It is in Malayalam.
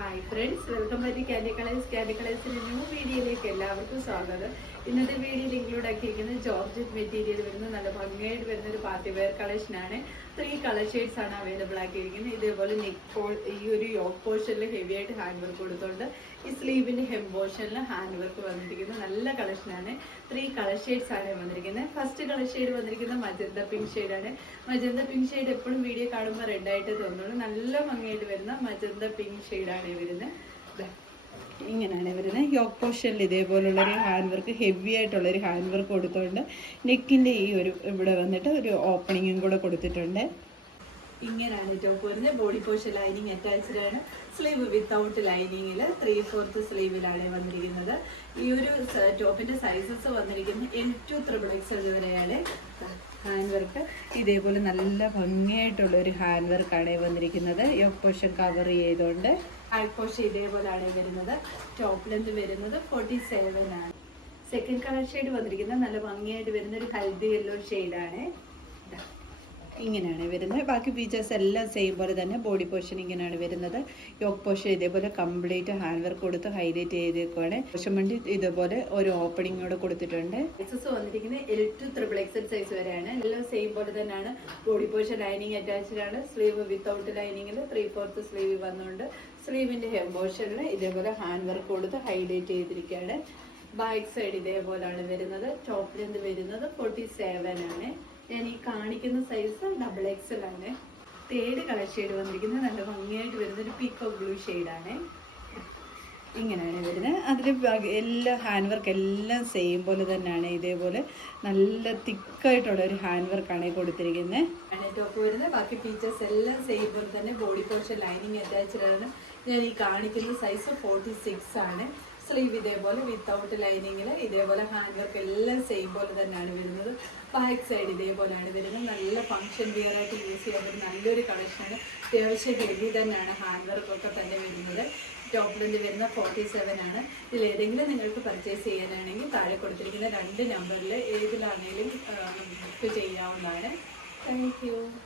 Hi friends, welcome back candy കളേഴ്സിന്റെ ന്യൂ വീഡിയോയിലേക്ക് എല്ലാവർക്കും സ്വാഗതം. ഇന്നത്തെ വീഡിയോയിൽ ഇൻക്ലൂഡ് ആക്കിയിരിക്കുന്നത് ജോർജറ്റ് മെറ്റീരിയൽ വരുന്ന നല്ല ഭംഗിയായിട്ട് വരുന്ന ഒരു പാർട്ടി വെയർ കളക്ഷൻ ആണ്. 3 കളർ ഷെയ്ഡ്സ് ആണ് അവൈലബിൾ ആക്കിയിരിക്കുന്നത്. ഇതേപോലെ ഈ ഒരു യോക്ക് പോർഷനിൽ ഹെവി ആയിട്ട് ഹാൻഡ് വർക്ക് കൊടുത്തുകൊണ്ട് ഈ സ്ലീവിന്റെ ഹെം പോർഷനിൽ ഹാൻഡ് വർക്ക് വന്നിരിക്കുന്നത് നല്ല കളക്ഷൻ ആണ്. 3 കളർ ഷെയ്ഡ്സ് ആണ് വന്നിരിക്കുന്നത്. ഫസ്റ്റ് കളർ ഷെയ്ഡ് വന്നിരിക്കുന്നത് മജന്ത പിങ്ക് ഷെയ്ഡ് ആണ്. മജന്ത പിങ്ക് ഷെയ്ഡ് എപ്പോഴും വീഡിയോ കാണുമ്പോൾ റെഡ് ആയിട്ട് തോന്നുള്ളൂ. നല്ല ഭംഗിയായിട്ട് വരുന്ന മജന്ത പിങ്ക് ഷെയ്ഡ് ആണ് വരുന്നത്. ഇങ്ങനെയാണ് വരുന്നത്. യോക്ക് പോർഷനിൽ ഇതേപോലുള്ളൊരു ഹാൻഡ് വർക്ക്, ഹെവി ആയിട്ടുള്ളൊരു ഹാൻഡ് വർക്ക് കൊടുത്തുകൊണ്ട് നെക്കിൻ്റെ ഈ ഒരു ഇവിടെ വന്നിട്ട് ഒരു ഓപ്പണിങ്ങും കൂടെ കൊടുത്തിട്ടുണ്ട്. ഇങ്ങനെയാണ് ടോപ്പ് വരുന്നത്. ബോഡി പോർഷൻ ലൈനിങ് അറ്റാച്ച്ഡ് ആണ്. സ്ലീവ് വിത്തൗട്ട് ലൈനിങ്ങിൽ 3/4 സ്ലീവിലാണ് വന്നിരിക്കുന്നത്. ഈ ഒരു ടോപ്പിന്റെ സൈസസ് വന്നിരിക്കുന്നത് L to XXL വരെയാണ്. ഹാൻഡ് വർക്ക് ഇതേപോലെ നല്ല ഭംഗിയായിട്ടുള്ള ഒരു ഹാൻഡ് വർക്കാണ് വന്നിരിക്കുന്നത്. യോക്ക് പോർഷൻ കവർ ചെയ്തുകൊണ്ട് ബാക്ക് പോർഷൻ ഇതേപോലെയാണ് വരുന്നത്. ടോപ്പ് ലെന്ത് വരുന്നത് 47 ആണ്. സെക്കൻഡ് കളർ ഷെയ്ഡ് വന്നിരിക്കുന്നത് നല്ല ഭംഗിയായിട്ട് വരുന്ന ഒരു ഹൽദി യെല്ലോ ഷെയ്ഡാണ്. ഇങ്ങനെയാണ് വരുന്നത്. ബാക്കി ഫീച്ചേഴ്സ് എല്ലാം സെയിം പോലെ തന്നെ. ബോഡി പോർഷൻ ഇങ്ങനെയാണ് വരുന്നത്. യോക്ക് പോർഷൻ ഇതേപോലെ കംപ്ലീറ്റ് ഹാൻഡ് വർക്ക് കൊടുത്ത് ഹൈലൈറ്റ് ചെയ്തേക്കുവാണ്. പോർഷൻ വേണ്ടി ഇതേപോലെ ഒരു ഓപ്പണിംഗ് കൂടെ കൊടുത്തിട്ടുണ്ട്. സൈസസ് വന്നിരിക്കുന്നത് L to XXL സൈസ് വരെയാണ്. എല്ലാം സെയിം പോലെ തന്നെയാണ്. ബോഡി പോർഷൻ ലൈനിങ് അറ്റാച്ച്ഡ് ആണ്. സ്ലീവ് വിത്തൗട്ട് ലൈനിങ്ങിൽ 3/4 സ്ലീവ് വന്നുകൊണ്ട് സ്ലീവിന്റെ ഹെം പോർഷനിൽ ഇതേപോലെ ഹാൻഡ് വർക്ക് കൊടുത്ത് ഹൈലൈറ്റ് ചെയ്തിരിക്കുകയാണ്. ബാക്ക് സൈഡ് ഇതേപോലെയാണ് വരുന്നത്. ടോപ്പ് ലെന്ത് വരുന്നത് 47 ആണ്. ഞാൻ ഈ കാണിക്കുന്ന സൈസ് XXL ആണ്. തേർഡ് കളർ ഷെയ്ഡ് വന്നിരിക്കുന്നത് നല്ല ഭംഗിയായിട്ട് വരുന്ന ഒരു പീക്കോക്ക് ബ്ലൂ ഷെയ്ഡാണ്. ഇങ്ങനെയാണ് വരുന്നത്. അതിൽ എല്ലാ ഹാൻഡ് വർക്ക് എല്ലാം സെയിം പോലെ തന്നെയാണ്. ഇതേപോലെ നല്ല തിക്കായിട്ടുള്ള ഒരു ഹാൻഡ് വർക്കാണ് കൊടുത്തിരിക്കുന്നത്. ടോപ്പ് വരുന്നത്. ബാക്കി ഫീച്ചേഴ്സ് എല്ലാം സെയിം പോലെ തന്നെ. ബോഡി പോർഷൻ ലൈനിങ് അറ്റാച്ച്ഡ് ആണ്. ഞാൻ ഈ കാണിക്കുന്ന സൈസ് 46 ആണ്. സ്ലീവ് ഇതേപോലെ വിത്തൗട്ട് ലൈനിങ്ങിൽ ഇതേപോലെ ഹാൻഡ് വർക്ക് എല്ലാം സെയിം പോലെ തന്നെയാണ് വരുന്നത്. ബാക്ക് സൈഡ് ഇതേപോലെയാണ് വരുന്നത്. നല്ല ഫംഗ്ഷൻ വിയർ ആയിട്ട് യൂസ് ചെയ്യാൻ പറ്റുന്ന നല്ലൊരു കളക്ഷനാണ്. അത്യാവശ്യം ഹെവി തന്നെയാണ് ഹാൻഡ് വർക്കൊക്കെ തന്നെ വരുന്നത്. ടോപ്പ് ലെന്ത് വരുന്ന 47 ആണ്. ഇതിലേതെങ്കിലും നിങ്ങൾക്ക് പർച്ചേസ് ചെയ്യാനാണെങ്കിൽ താഴെ കൊടുത്തിരിക്കുന്ന 2 നമ്പറിൽ ഏതിലാണെങ്കിലും ബുക്ക് ചെയ്യാവുന്നതാണ്. Thank you.